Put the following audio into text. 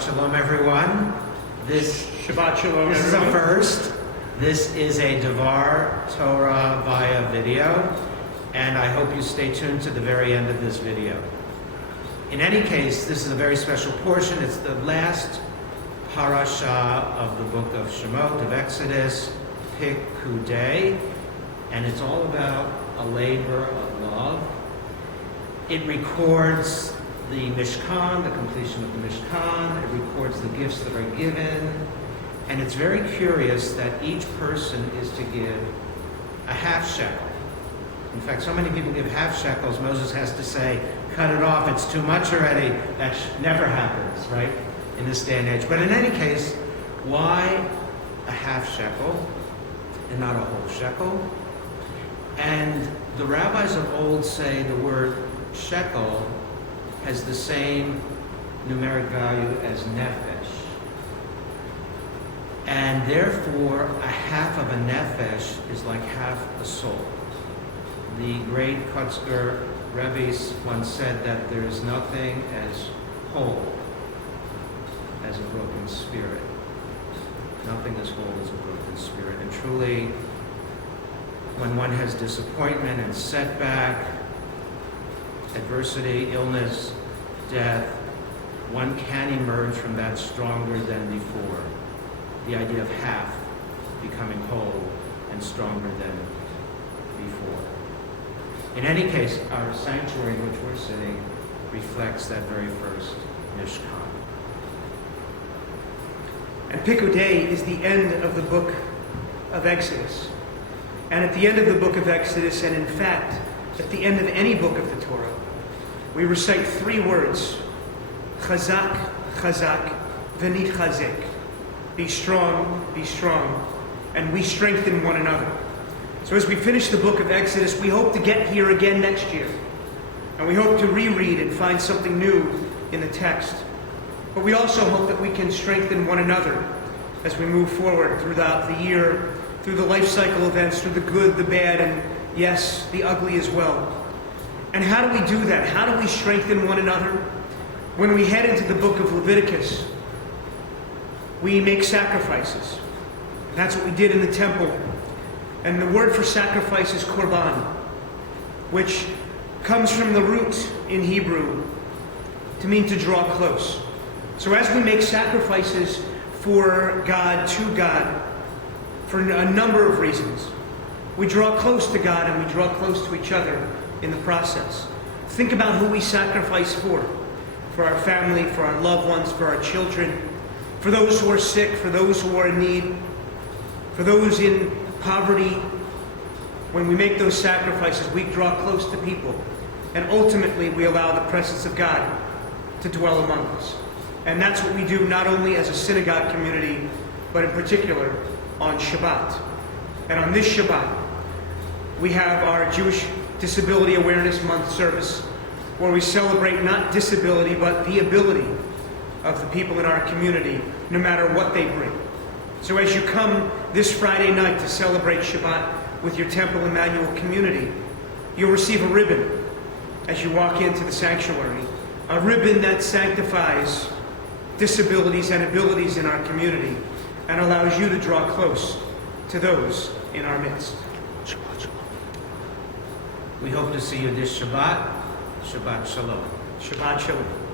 Shalom, everyone. Shabbat Shalom. This is a first. This is a Devar Torah via video, and I hope you stay tuned to the very end of this video. In any case, this is a very special portion. It's the last parasha of the book of Shemot, of Exodus, Pikudei, and it's all about a labor of love. It records the Mishkan, the completion of the Mishkan. It records the gifts that are given. And it's very curious that each person is to give a half shekel. In fact, so many people give half shekels, Moses has to say, cut it off, it's too much already. That never happens, right, in this day and age. But in any case, why a half shekel and not a whole shekel? And the rabbis of old say the word shekel has the same numeric value as nefesh. And therefore, a half of a nefesh is like half a soul. The great Kotzker Rabbi once said that there is nothing as whole as a broken spirit. Nothing as whole as a broken spirit. And truly, when one has disappointment and setback, adversity, illness, death, one can emerge from that stronger than before. The idea of half becoming whole and stronger than before. In any case, our sanctuary in which we're sitting reflects that very first Mishkan. And Pikudei is the end of the book of Exodus. And at the end of the book of Exodus, and in fact, at the end of any book of the Torah, we recite three words: Chazak, Chazak, v'nitchazek. Be strong, and we strengthen one another. So as we finish the book of Exodus, we hope to get here again next year. And we hope to reread and find something new in the text. But we also hope that we can strengthen one another as we move forward throughout the year, through the life cycle events, through the good, the bad, and yes, the ugly as well. And how do we do that? How do we strengthen one another? When we head into the book of Leviticus, we make sacrifices. And that's what we did in the temple. And the word for sacrifice is korban, which comes from the root in Hebrew to mean to draw close. So as we make sacrifices for God, to God, for a number of reasons, we draw close to God and we draw close to each other in the process. Think about who we sacrifice for our family, for our loved ones, for our children, for those who are sick, for those who are in need, for those in poverty. When we make those sacrifices, we draw close to people, and ultimately we allow the presence of God to dwell among us. And that's what we do not only as a synagogue community, but in particular on Shabbat. And on this Shabbat, we have our Jewish Disability Awareness Month service, where we celebrate not disability, but the ability of the people in our community, no matter what they bring. So as you come this Friday night to celebrate Shabbat with your Temple Emmanuel community, you'll receive a ribbon as you walk into the sanctuary, a ribbon that sanctifies disabilities and abilities in our community and allows you to draw close to those in our midst. We hope to see you this Shabbat. Shabbat Shalom. Shabbat Shalom.